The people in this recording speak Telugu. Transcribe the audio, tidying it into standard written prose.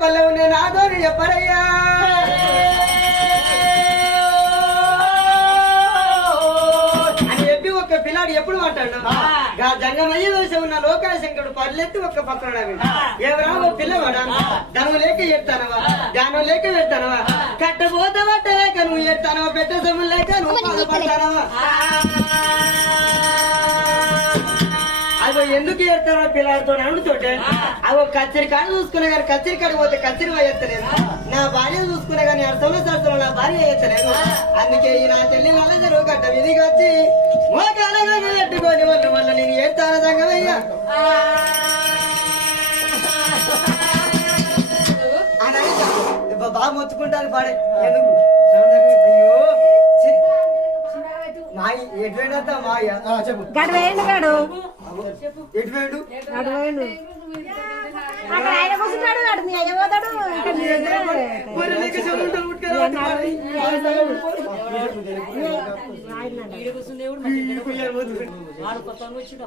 బలవు నేను ఆదోని చెప్పరయ్యా అని చెప్పి ఒక పిల్లాడు ఎప్పుడు మాట్లాడు జంగమయ్య వేసి ఉన్న లోకాశంకరుడు పర్లెత్తి ఒక్క పక్కన ఎవరా ఓ పిల్లవాడా ధనం లేక ఎడతానవా ధ్యానం లేక పెడతానవా కట్టబోత బట్ట లేక నువ్వు ఎడతానవా పెట్ట సొమ్ము లేక నువ్వు బాధపడతానవా అదో ఎందుకు ఏడతానో పిల్లలతో అడుగుతుంటే అవి కచ్చరి కాడ చూసుకునే కానీ కచ్చరి కాడికి పోతే కచ్చరి వేయత్తలేదు నా భార్య చూసుకునే కానీ 6 సంవత్సరాలు నా భార్య వేయత్తలేదు అందుకే ఈ నా చెల్లి వాళ్ళందరూ గడ్డ విధిగా వచ్చి మోకాలంగా పెట్టుకొని వాళ్ళు వల్ల నేను ఏడతాను సంగమయ్యా అని బాగా మొత్తుకుంటాను పాడే ఎందుకు అయ్యో మాయ ఎటువంటి మాయ చెప్పు గడవేండు గాడు ఎటువంటి గడవేండు అక్కడ ఆయన కూర్చుంటాడు వాడు మీ అయ్య పోతాడు వాడు కొత్త వచ్చిండు